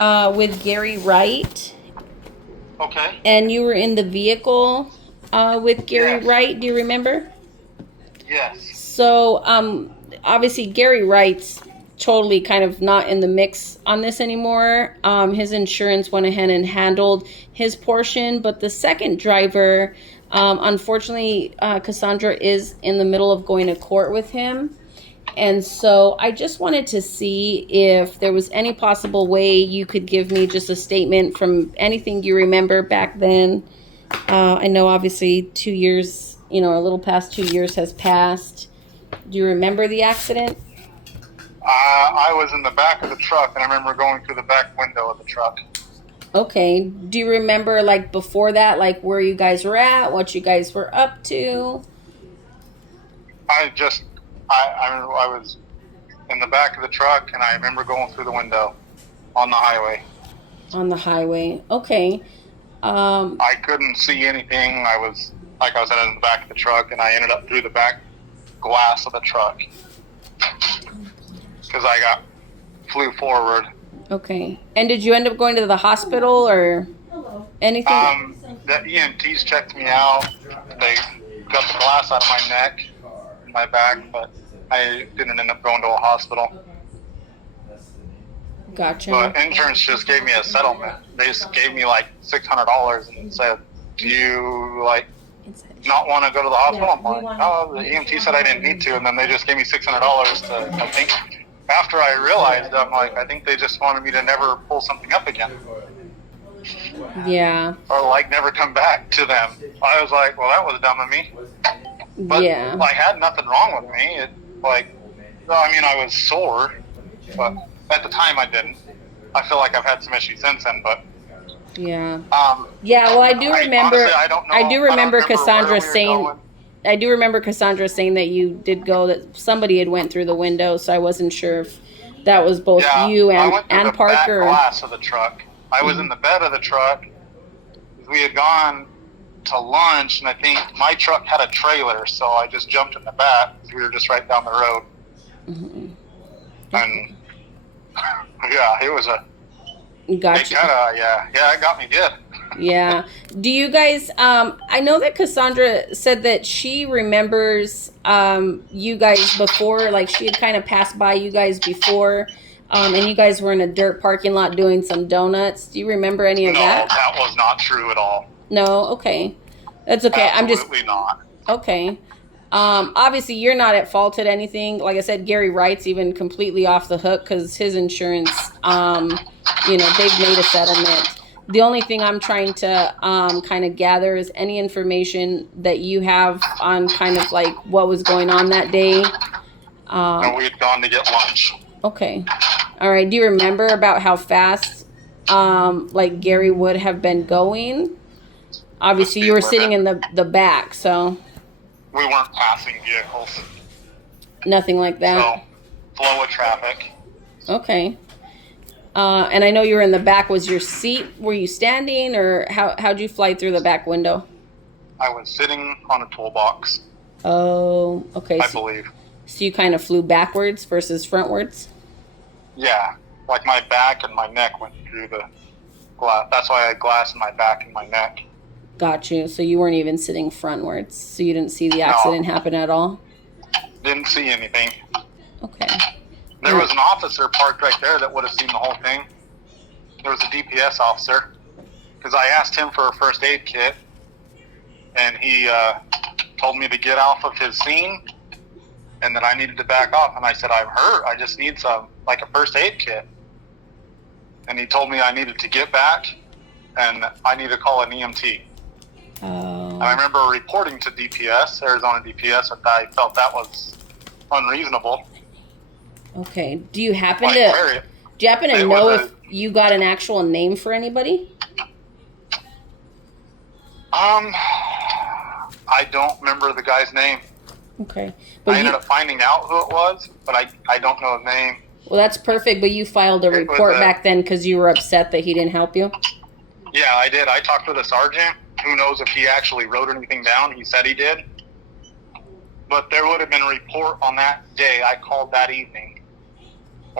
with Gary Wright, Okay. and you were in the vehicle with Gary Yes. Wright. Do you remember? Yes. So, obviously, Gary Wright's totally kind of not in the mix on this anymore. His insurance went ahead and handled his portion, but the second driver, unfortunately, Cassandra is in the middle of going to court with him. And so I just wanted to see if there was any possible way you could give me just a statement from anything you remember back then. I know obviously 2 years, a little past 2 years has passed. Do you remember the accident? I was in the back of the truck, and I remember going through the back window of the truck. Okay. Do you remember like before that, like where you guys were at, what you guys were up to I just, I was in the back of the truck, and I remember going through the window on the highway. on the highway? Okay. Um, I couldn't see anything. Like I said, in the back of the truck, and I ended up through the back glass of the truck because flew forward. okay. And did you end up going to the hospital or anything? The EMTs checked me out. They got the glass out of my neck and my back, but I didn't end up going to a hospital. Gotcha. But insurance just gave me a settlement. They just gave me like $600 and said, "Do you like not want to go to the hospital?" I'm like, "No." The EMT said I didn't need to, and then they just gave me $600 to. I think after I realized, I'm like, I think they just wanted me to never pull something up again, Yeah. or like never come back to them. I was like, well, that was dumb of me. But Yeah. I had nothing wrong with me. I was sore, but at the time I didn't. I feel like I've had some issues since then, but Yeah. um, Yeah, well, I do honestly remember. I don't I know. do I don't remember remember where Cassandra we were saying. going. I do remember Cassandra saying that you did go. That somebody had went through the window, so I wasn't sure if that was both Yeah, you I and went through the back Parker. glass of the truck. I was Mhm. in the bed of the truck. We had gone to lunch, and I think my truck had a trailer, so I just jumped in the back. We were just right down the road, Mhm. and Okay. yeah, it was a. It Gotcha. kind of yeah, it got me good. Yeah. Do you guys I know that Cassandra said that she remembers you guys before, like she had kind of passed by you guys before, and you guys were in a dirt parking lot doing some donuts. Do you remember any of No, that? that was not true at all. No? Okay. That's okay. I'm just Absolutely not. okay. Obviously you're not at fault at anything. Like I said, Gary Wright's even completely off the hook because his insurance, they've made a settlement. The only thing I'm trying to kind of gather is any information that you have on kind of like what was going on that day. No, Um, we had gone to get lunch. okay. All right. Do you remember about how fast like Gary would have been going? The Obviously you speed were sitting limit. in the back, so We weren't passing vehicles, nothing like that. so flow of traffic. Okay. And I know you were in the back. Was your seat? Were you standing, or how'd you fly through the back window? I was sitting on a toolbox, Oh, okay. I So, believe. so you kind of flew backwards versus frontwards. Yeah, like my back and my neck went through the glass. That's why I had glass in my back and my neck. Got you. So you weren't even sitting frontwards. So you didn't see the accident No, happen at all. didn't see anything. Okay. There was an officer parked right there that would have seen the whole thing. There was a DPS officer because I asked him for a first aid kit, and he told me to get off of his scene and that I needed to back off. And I said, "I'm hurt. I just need like a first aid kit." And he told me I needed to get back and I need to call an EMT. And I Oh. remember reporting to DPS, Arizona DPS, that I felt that was unreasonable. Okay. Like, very, Do you happen to it was know a, if you got an actual name for anybody? I don't remember the guy's name. Okay. But I ended you up finding out who it was, but I don't know his name. well, that's perfect. But you filed a It was report back then because you were upset that he didn't help you. yeah, I did. I talked to the sergeant. Who knows if he actually wrote anything down? He said he did. But there would have been a report on that day. I called that evening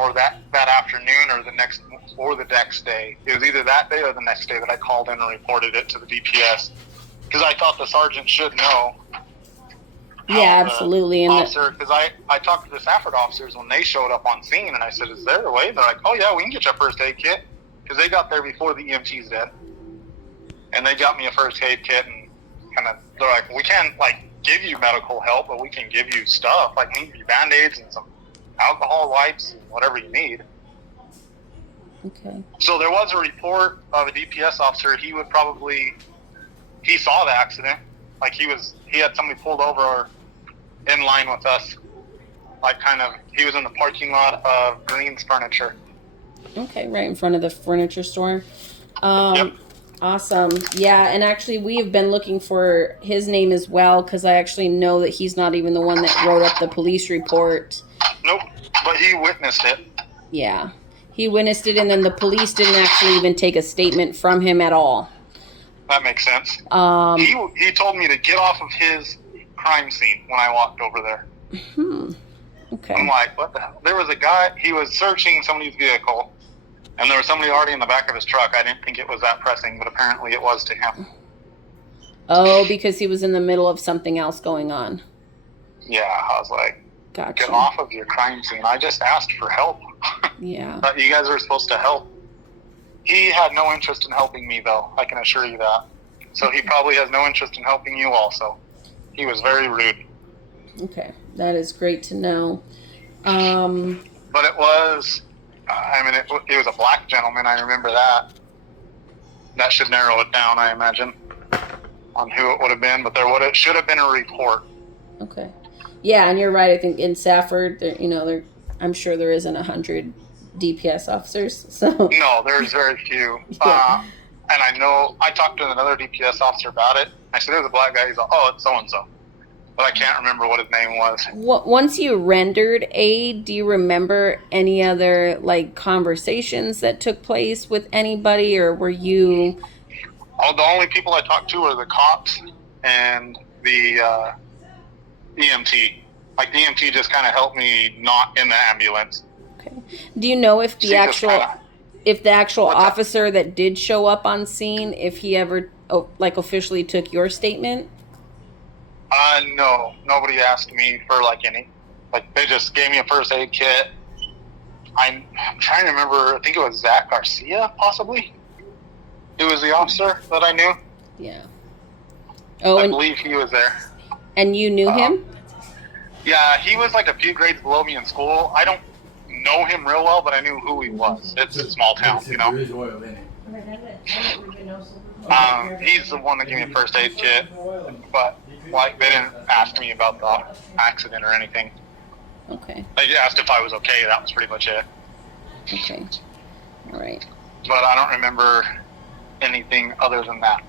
or that afternoon or the next day. It was either that day or the next day that I called in and reported it to the DPS because I thought the sergeant should know. Yeah, absolutely. And officer, because I talked to the Stafford officers when they showed up on scene, and I said, "Is there a way?" They're like, "Oh yeah, we can get you a first aid kit," because they got there before the EMTs did, and they got me a first aid kit, and they're like, "We can't give you medical help, but we can give you stuff like maybe Band-Aids and some alcohol wipes and whatever you need." Okay. So there was a report of a DPS officer. He saw the accident. He had somebody pulled over in line with us. He was in the parking lot of Green's Furniture. Okay, right in front of the furniture store. Yep. Awesome. Yeah, and actually we have been looking for his name as well because I actually know that he's not even the one that wrote up the police report. Nope, but he witnessed it. Yeah, he witnessed it, and then the police didn't actually even take a statement from him at all. That makes sense. He told me to get off of his crime scene when I walked over there. Okay. I'm like, what the hell? There was a guy, he was searching somebody's vehicle, and there was somebody already in the back of his truck. I didn't think it was that pressing, but apparently it was to him. Oh, because he was in the middle of something else going on. Yeah, I was like, gotcha. Get off of your crime scene. I just asked for help. Yeah. But you guys were supposed to help. He had no interest in helping me, though. I can assure you that. So he probably has no interest in helping you also. He was very rude. Okay, that is great to know. But it was, it was a black gentleman. I remember that. That should narrow it down, I imagine, on who it would have been. But it should have been a report. Okay. Yeah, and you're right. I think in Safford, I'm sure there isn't 100 DPS officers. So no, there's very few. Yeah. And I know I talked to another DPS officer about it. I said, "There's a black guy." He's like, "Oh, it's so and so," but I can't remember what his name was. Once you rendered aid, do you remember any other conversations that took place with anybody, or were you? Oh, the only people I talked to were the cops and the EMT. The EMT just kind of helped me not in the ambulance. Okay. Do you know if the actual officer that did show up on scene, if he ever officially took your statement? No, nobody asked me for any. They just gave me a first aid kit. I'm trying to remember. I think it was Zach Garcia, possibly. It was the officer that I knew. Yeah. Oh, I believe he was there. And you knew him? Yeah, he was a few grades below me in school. I don't know him real well, but I knew who he was. It's a small town, you know. He's the one that gave me a first aid kit, but they didn't ask me about the accident or anything. Okay. They asked if I was okay. That was pretty much it. Okay. All right. But I don't remember anything other than that.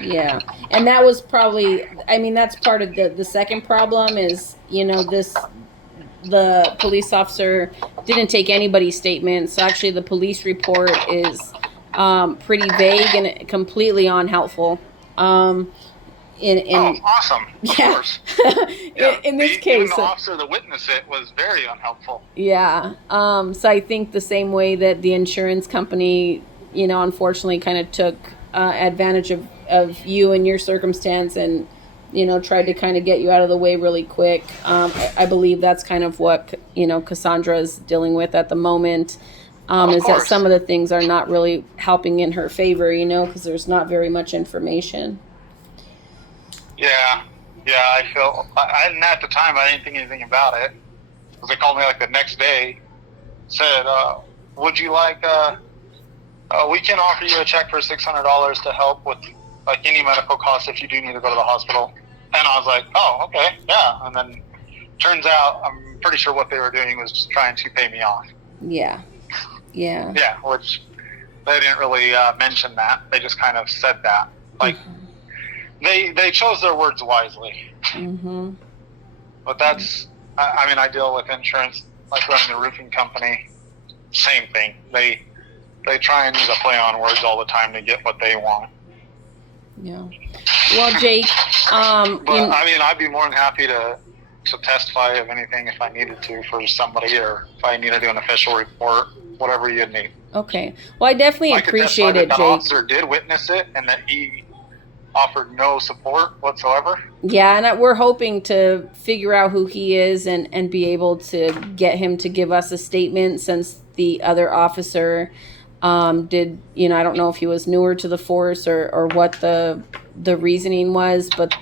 Yeah, and that was probably, that's part of the second problem is, the police officer didn't take anybody's statement. So actually the police report is pretty vague and completely unhelpful. Awesome. Of course. Yeah. In this case, even the officer that witnessed it was very unhelpful. Yeah. So I think the same way that the insurance company, unfortunately kind of took advantage of you and your circumstance and, tried to kind of get you out of the way really quick. I believe that's kind of what, Cassandra is dealing with at the moment. Is that some of the things are not really helping in her favor, because there's not very much information. Yeah, I feel, and at the time I didn't think anything about it, because they called me the next day, said, would you we can offer you a check for $600 to help with any medical costs if you do need to go to the hospital. And I was like, oh, okay, yeah. And then turns out I'm pretty sure what they were doing was just trying to pay me off. Yeah. Yeah, which they didn't really mention that. They just kind of said that. They chose their words wisely. Mm-hmm. But that's, I deal with insurance, running a roofing company. Same thing. They try and use a play on words all the time to get what they want. Yeah. Well, Jake, but I'd be more than happy to to testify of anything if I needed to for somebody, or if I need to do an official report, whatever you'd need. Okay. Well, I definitely I could testify appreciate that it, that Jake. officer did witness it and that he offered no support whatsoever. Yeah, and we're hoping to figure out who he is and be able to get him to give us a statement, since the other officer did, I don't know if he was newer to the force or what the reasoning was, but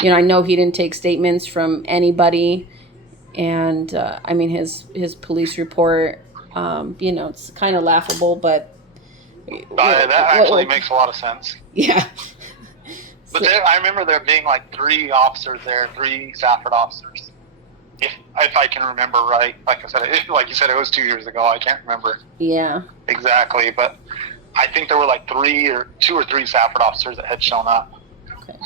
I know he didn't take statements from anybody. And I mean, his police report, it's kind of laughable, but That actually makes a lot of sense. Yeah. But I remember there being like 3 officers there, 3 Safford officers, if I can remember right. Like I said, like you said, it was 2 years ago. I can't remember. Yeah. Exactly, but I think there were like 2 or 3 Safford officers that had shown up. Okay.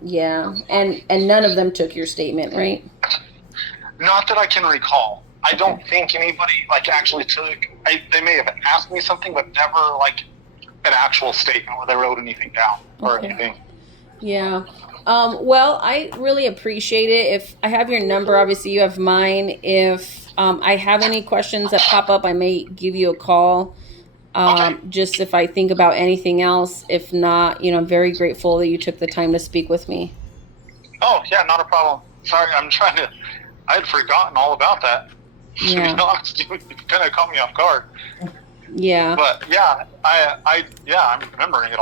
Yeah, and none of them took your statement, right? Not that I can recall. I don't think anybody like actually took. They may have asked me something, but never like an actual statement where they wrote anything down or anything. Yeah. Well, I really appreciate it. If I have your number, obviously you have mine. If I have any questions that pop up, I may give you a call. Just if I think about anything else. If not, I'm very grateful that you took the time to speak with me. Oh, yeah, not a problem. Sorry, I had forgotten all about that. Yeah. To be honest, you kind of caught me off guard. Yeah. But yeah, I'm remembering it all.